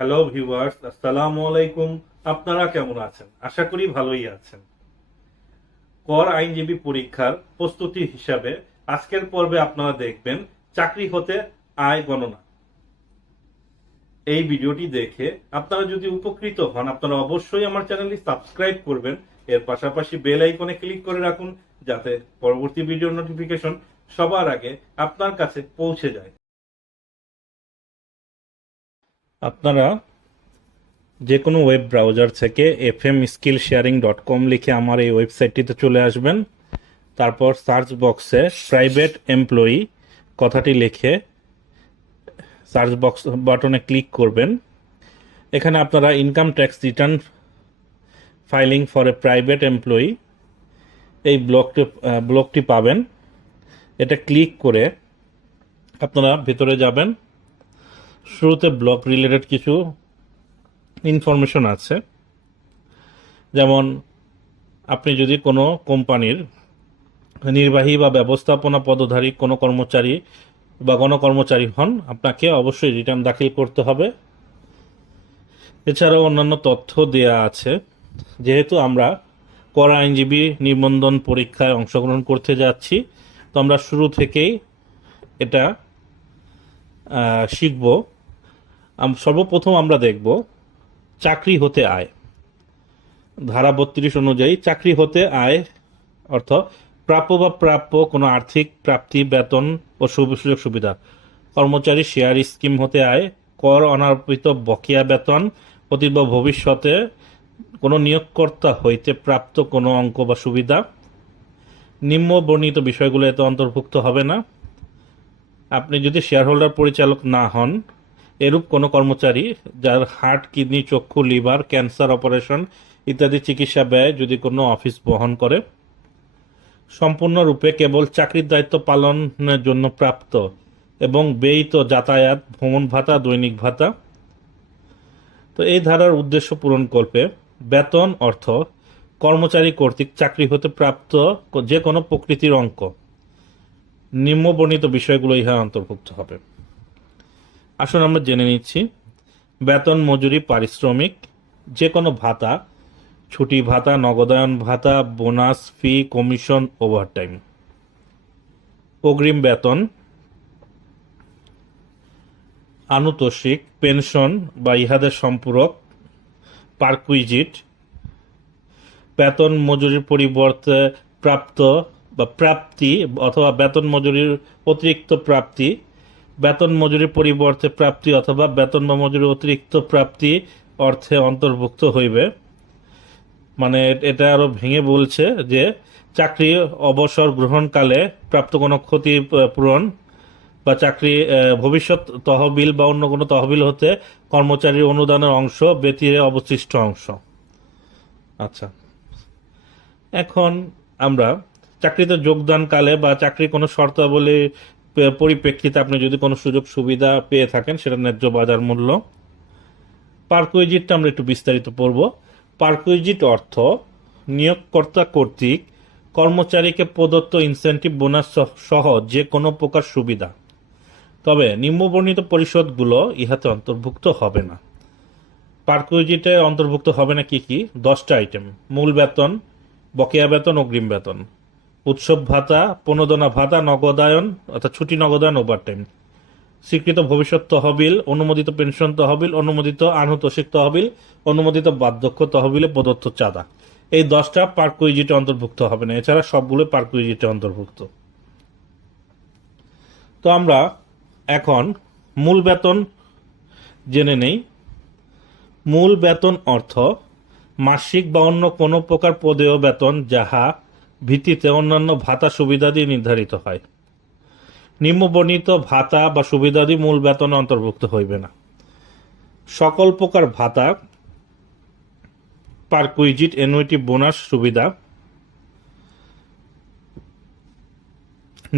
Hello viewers, আসসালামু আলাইকুম। আপনারা কেমন আছেন? আশা করি ভালোই আছেন। কর আইনজীবী পরীক্ষার প্রস্তুতি হিসাবে আজকের পর্বে আপনারা দেখবেন চাকরি হতে আয় গণনা। এই ভিডিওটি দেখে আপনারা যদি উপকৃত হন, আপনারা অবশ্যই আমার চ্যানেলটি সাবস্ক্রাইব করবেন। এর পাশাপাশি বেল আইকনে ক্লিক করে রাখুন, যাতে পরবর্তী ভিডিওর নোটিফিকেশন সবার আগে আপনার কাছে পৌঁছে যায়। আপনারা যে কোনো ওয়েব ব্রাউজার থেকে fmskillsharing.com লিখে আমার এই ওয়েবসাইটটিতে চলে আসবেন। তারপর সার্চ বক্সে প্রাইভেট এমপ্লয়ি কথাটি লিখে সার্চ বক্স বাটনে ক্লিক করবেন। এখানে আপনারা income tax return filing for a private employee এই ব্লকটি পাবেন। এটা ক্লিক করে আপনারা ভেতরে যাবেন। শুরুতে ব্লক রিলেটেড কিছু ইনফরমেশন আছে, যেমন আপনি যদি কোনো কোম্পানির নির্বাহী বা ব্যবস্থাপনা পদধারী কোনো কর্মচারী বা গণকর্মচারী হন, আপনাকে অবশ্যই রিটার্ন দাখিল করতে হবে। এছাড়াও অন্যান্য তথ্য দেয়া আছে। যেহেতু আমরা কর আইনজীবী নিবন্ধন পরীক্ষায় অংশগ্রহণ করতে যাচ্ছি, তো আমরা শুরু থেকেই এটা শিখব। সর্বপ্রথম আমরা দেখব চাকরি হতে আয়। ধারা 32 অনুযায়ী চাকরি হতে আয় অর্থ প্রাপ্য বা প্রাপ্য কোনো আর্থিক প্রাপ্তি, বেতন ও সুযোগ সুবিধা। কর্মচারী শেয়ার স্কিম হতে আয় কর অনার্পিত বকেয়া বেতন, অতীত বা ভবিষ্যতে কোনো নিয়োগকর্তা হইতে প্রাপ্ত কোনো অঙ্ক বা সুবিধা। নিম্ন বর্ণিত বিষয়গুলো এতে অন্তর্ভুক্ত হবে না। আপনি যদি শেয়ার হোল্ডার পরিচালক না হন, এরূপ কোনো কর্মচারী যার হার্ট, কিডনি, চক্ষু, লিভার, ক্যান্সার অপারেশন ইত্যাদি চিকিৎসা ব্যয় যদি কোনো অফিস বহন করে, সম্পূর্ণরূপে কেবল চাকরির দায়িত্ব পালনের জন্য প্রাপ্ত এবং ব্যয়িত যাতায়াত, ভ্রমণ ভাতা, দৈনিক ভাতা। তো এই ধারার উদ্দেশ্য পূরণকল্পে বেতন অর্থ কর্মচারী কর্তৃক চাকরি হতে প্রাপ্ত যে কোনো প্রকৃতির অঙ্ক। নিম্নবর্ণিত বিষয়গুলো ইহা অন্তর্ভুক্ত হবে। আসুন আমরা জেনে নিচ্ছি। বেতন, মজুরি, পারিশ্রমিক, যে কোনো ভাতা, ছুটি ভাতা, নগদায়ন ভাতা, বোনাস, ফি, কমিশন, ওভারটাইম। অগ্রিম বেতন, আনুতোষিক, পেনশন বা ইহাদের সম্পূরক, পারকুইজিট, বেতন মজুরির পরিবর্তে প্রাপ্ত বা প্রাপ্তি অথবা বেতন মজুরির অতিরিক্ত প্রাপ্তি, বেতন মজুরির পরিবর্তে প্রাপ্তি অথবা বেতন বা মজুরির অতিরিক্ত প্রাপ্তি অর্থে অন্তর্ভুক্ত হইবে। মানে এটা আরো ভেঙে বলছে যে চাকরি অবসর গ্রহণকালে প্রাপ্ত কোনো ক্ষতি পূরণ বা চাকরি ভবিষ্যৎ তহবিল বা অন্য কোনো তহবিল হতে কর্মচারীর অনুদানের অংশ ব্যতিরে অবশিষ্ট অংশ। আচ্ছা, এখন আমরা চাকরিতে যোগদানকালে বা চাকরির কোনো শর্তাবলী পরিপ্রেক্ষিতে আপনি যদি কোনো সুযোগ সুবিধা পেয়ে থাকেন, সেটা ন্যায্য বাজার মূল্য। পারকুইজিটটা আমরা একটু বিস্তারিত পড়ব। পারকুইজিট অর্থ নিয়োগকর্তা কর্তৃক কর্মচারীকে প্রদত্ত ইনসেন্টিভ, বোনাস সহ যে কোনো প্রকার সুবিধা, তবে নিম্নবর্ণিত পরিশোধগুলো ইহাতে অন্তর্ভুক্ত হবে না। পারকুইজিটে অন্তর্ভুক্ত হবে না কি কি? 10টা আইটেম: মূল বেতন, বকেয়া বেতন, অগ্রিম বেতন, উৎসব ভাতা, প্রণোদনা ভাতা, নগদায়ন অর্থাৎ ছুটি, নগদায়ন, ওভারটাইম, স্বীকৃত ভবিষ্যৎ তহবিল, অনুমোদিত পেনশন তহবিল, অনুমোদিত আনুতোষিক তহবিল, অনুমোদিত বার্ধক্য তহবিলে প্রদত্ত চাঁদা। এই 10টা পারকুইজিটে অন্তর্ভুক্ত হবে না। এছাড়া সবগুলো পারকুইজিটে অন্তর্ভুক্ত। তো আমরা এখন মূল বেতন জেনে নেই। মূল বেতন অর্থ মাসিক বা অন্য কোনো প্রকার পদেয় বেতন, যাহা ভিত্তিতে অন্যান্য ভাতা সুবিধাদি নির্ধারিত হয়। নিম্নবর্ণিত ভাতা বা সুবিধাদি মূল বেতনে অন্তর্ভুক্ত হইবে না। সকল প্রকার ভাতা, পারকুইজিট, এনুইটি, বোনাস সুবিধা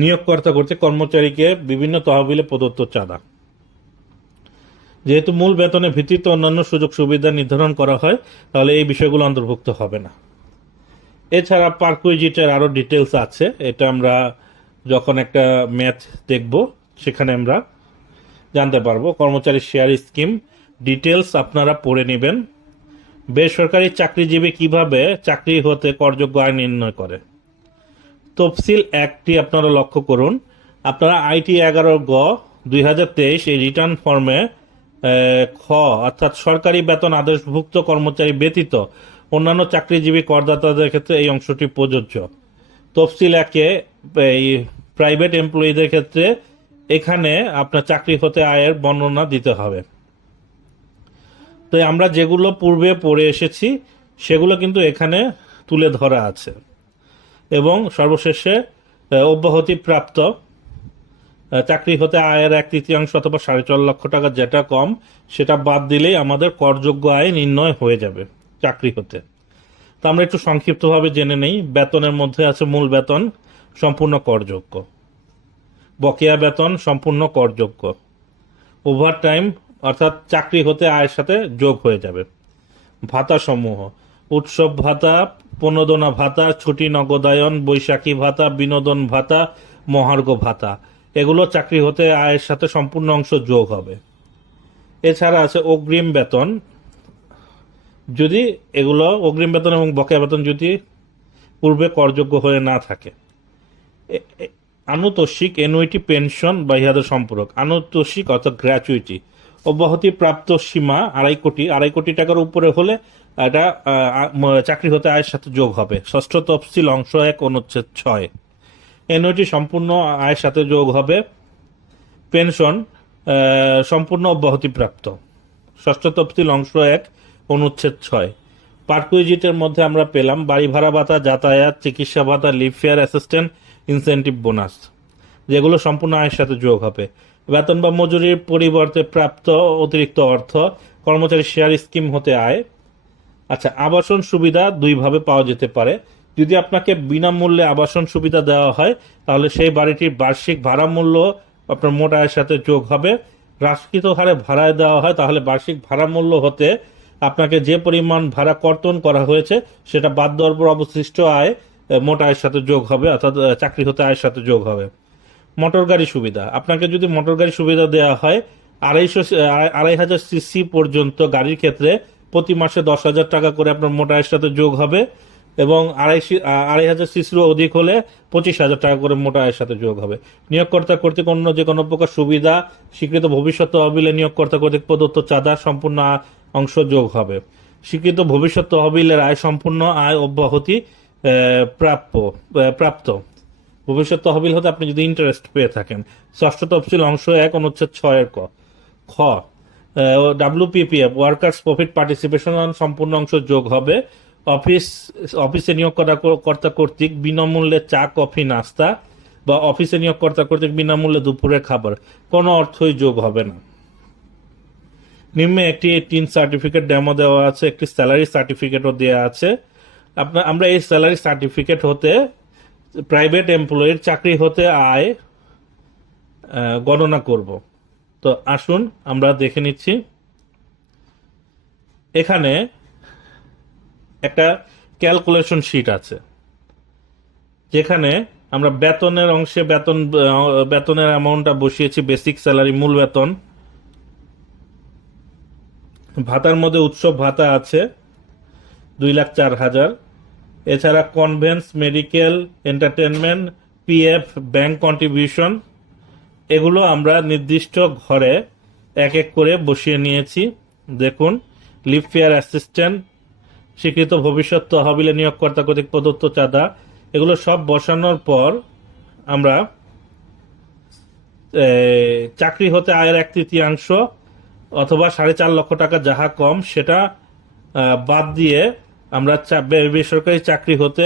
নিয়োগকর্তা কর্তৃক কর্মচারীকে বিভিন্ন তহবিলে প্রদত্ত চাঁদা। যেহেতু মূল বেতনের ভিত্তিতে অন্যান্য সুযোগ সুবিধা নির্ধারণ করা হয়, তাহলে এই বিষয়গুলো অন্তর্ভুক্ত হবে না। এছাড়া পারকুইজিটের আরো ডিটেলস আছে। এটা আমরা যখন একটা ম্যাথ দেখব সেখানে আমরা জানতে পারবো। কর্মচারী শেয়ার স্কিম, ডিটেলস আপনারা পড়ে নেবেন। বেসরকারি চাকরিজীবী কিভাবে চাকরি হতে করযোগ্য আয় নির্ণয় করে। তফসিল একটি আপনারা লক্ষ্য করুন। আপনারা আইটি 11/গ/2023 এই রিটার্ন ফর্মে খ অর্থাৎ সরকারি বেতন আদেশভুক্ত কর্মচারী ব্যতীত অন্যান্য চাকরিজীবী করদাতাদের ক্ষেত্রে এই অংশটি প্রযোজ্য। তফসিল একে এই প্রাইভেট এমপ্লয়ীদের ক্ষেত্রে এখানে আপনার চাকরি হতে আয়ের বর্ণনা দিতে হবে। তো আমরা যেগুলো পূর্বে পড়ে এসেছি সেগুলো কিন্তু এখানে তুলে ধরা আছে। এবং সর্বশেষে অব্যাহতি প্রাপ্ত চাকরি হতে আয়ের 1/3 অথবা 4.5 লক্ষ টাকা যেটা কম সেটা বাদ দিলেই আমাদের করযোগ্য আয় নির্ণয় হয়ে যাবে চাকরি হতে। তা আমরা একটু সংক্ষিপ্তভাবে জেনে নেই। বেতনের মধ্যে আছে মূল বেতন সম্পূর্ণ করযোগ্য, বকেয়া বেতন সম্পূর্ণ করযোগ্য, ওভারটাইম অর্থাৎ চাকরি হতে আয়ের সাথে যোগ হয়ে যাবে। ভাতা সমূহ উৎসব ভাতা, প্রণোদনা ভাতা, ছুটি নগদায়ন, বৈশাখী ভাতা, বিনোদন ভাতা, মহার্ঘ ভাতা, এগুলো চাকরি হতে আয়ের সাথে সম্পূর্ণ অংশ যোগ হবে। এছাড়া আছে অগ্রিম বেতন, যদি এগুলো অগ্রিম বেতন এবং বকেয়া বেতন যদি পূর্বে করযোগ্য হয়ে না থাকে। আনুতোষিক এনুইটি পেনশন বা ইহাদের সম্পূরক। আনুতোষিক অর্থাৎ গ্র্যাচুইটি অব্যাহতি প্রাপ্ত সীমা 2.5 কোটি টাকার উপরে হলে এটা চাকরি হতে আয়ের সাথে যোগ হবে। ষষ্ঠ তফসিল অংশ 1 অনুচ্ছেদ 6। এনুইটি সম্পূর্ণ আয়ের সাথে যোগ হবে। পেনশন সম্পূর্ণ অব্যাহতি প্রাপ্ত। ষষ্ঠ তফসিল অংশ 1 অনুচ্ছেদ 6। পারকুইজিটের মধ্যে আমরা পেলাম বাড়ি ভাড়া ভাতা, যাতায়াত, চিকিৎসা ভাতা, leave fare assistant, incentive bonus, যেগুলো সম্পূর্ণ আয়ের সাথে যোগ হবে। বেতন বা মজুরির পরিবর্তে প্রাপ্ত অতিরিক্ত অর্থ কর্মচারী শেয়ার স্কিম হতে আয়। আচ্ছা, আবাসন সুবিধা দুইভাবে পাওয়া যেতে পারে। যদি আপনাকে বিনামূল্যে আবাসন সুবিধা দেওয়া হয় তাহলে সেই বাড়িটির বার্ষিক ভাড়া মূল্য আপনার মোট আয়ের সাথে যোগ হবে। হ্রাসকৃত হারে ভাড়ায় দেওয়া হয় তাহলে বার্ষিক ভাড়া মূল্য হতে আপনাকে যে পরিমাণ ভাড়া কর্তন করা হয়েছে সেটা বাদ দেওয়ার পর অবশিষ্ট আয় মোট আয়ের সাথে যোগ হবে, অর্থাৎ চাকরি হতে আয়ের সাথে যোগ হবে। মোটর গাড়ি সুবিধা, আপনাকে যদি মোটর গাড়ি সুবিধা দেওয়া হয় 2,500 সিসি পর্যন্ত গাড়ির ক্ষেত্রে প্রতি মাসে 10,000 টাকা করে আপনার মোট আয়ের সাথে যোগ হবে, এবং 2,500 সিসির অধিক হলে 25,000 টাকা করে মোট আয়ের সাথে যোগ হবে। নিয়োগকর্তা কর্তৃক অন্য যে কোনো প্রকার সুবিধা, স্বীকৃত ভবিষ্যৎ তহবিলে নিয়োগকর্তা কর্তৃক প্রদত্ত চাঁদা সম্পূর্ণ অংশ যোগ হবে। স্বীকৃত ভবিষ্যৎ তহবিলের আয় সম্পূর্ণ আয় অব্যাহতি প্রাপ্ত ভবিষ্যৎ তহবিল হতে আপনি যদি ইন্টারেস্ট পেয়ে থাকেন। ষষ্ঠ তফসিল অংশ 1 অনুচ্ছেদ 6 খ। WPPF ওয়ার্কার্স প্রফিট পার্টিসিপেশন সম্পূর্ণ অংশ যোগ হবে। অফিসে নিয়োগকর্তা কর্তৃক বিনামূল্যে চা, কফি, নাস্তা বা অফিসে নিয়োগকর্তা কর্তৃক বিনামূল্যে দুপুরের খাবার কোনো অর্থই যোগ হবে না। নিম্নে একটি টিন সার্টিফিকেট ডেমো দেওয়া আছে, একটি স্যালারি সার্টিফিকেটও দেওয়া আছে। আমরা এই স্যালারি সার্টিফিকেট হতে প্রাইভেট এমপ্লয়ির চাকরি হতে আয় গণনা করব। তো আসুন আমরা দেখে নিচ্ছি। এখানে একটা ক্যালকুলেশন শিট আছে যেখানে আমরা বেতনের অংশে বেতনের অ্যামাউন্টটা বসিয়েছি। বেসিক স্যালারি মূল বেতন, ভাতার মধ্যে উৎসব ভাতা আছে 2,04,000। এছাড়া convince, medical, entertainment, PF, bank contribution, এগুলো আমরা নির্দিষ্ট ঘরে এক এক করে বসিয়ে নিয়েছি। দেখুন, লিভ ফেয়ার অ্যাসিস্ট্যান্ট, স্বীকৃত ভবিষ্যৎ তহবিলে নিয়োগকর্তা কর্তৃক প্রদত্ত চাঁদা, এগুলো সব বসানোর পর আমরা চাকরি হতে আয়ের 1/3 অথবা 4.5 লক্ষ টাকা যাহা কম সেটা বাদ দিয়ে আমরা বেসরকারি চাকরি হতে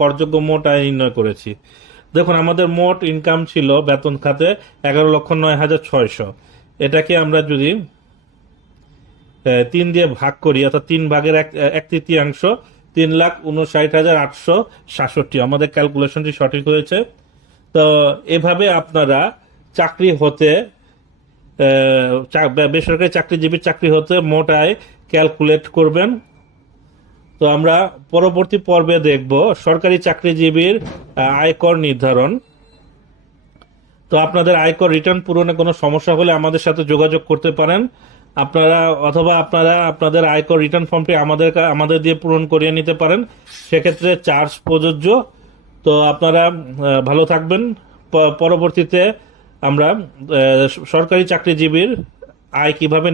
করযোগ্য মোট আয় নির্ণয় করেছি। দেখুন, আমাদের মোট ইনকাম ছিল বেতন খাতে 11,09,600। এটাকে আমরা যদি 3 দিয়ে ভাগ করি, অর্থাৎ 3 ভাগের 1/3, 3,59,867। আমাদের ক্যালকুলেশনটি সঠিক হয়েছে। তো এভাবে আপনারা চাকরি হতে বেসরকারি চাকরিজীবীর চাকরি হতে মোট আয় ক্যালকুলেট করবেন। তো আমরা পরবর্তী পর্বে দেখব সরকারি চাকরিজীবীর আয়কর নির্ধারণ। তো আপনাদের আয়কর রিটার্ন পূরণে কোনো সমস্যা হলে আমাদের সাথে যোগাযোগ করতে পারেন। আপনারা আপনাদের আয়কর রিটার্ন ফর্মটি আমাদের দিয়ে পূরণ করিয়ে নিতে পারেন, সেক্ষেত্রে চার্জ প্রযোজ্য। তো আপনারা ভালো থাকবেন। পরবর্তীতে আমরা সরকারি চাকরিজীবীর আয় কিভাবে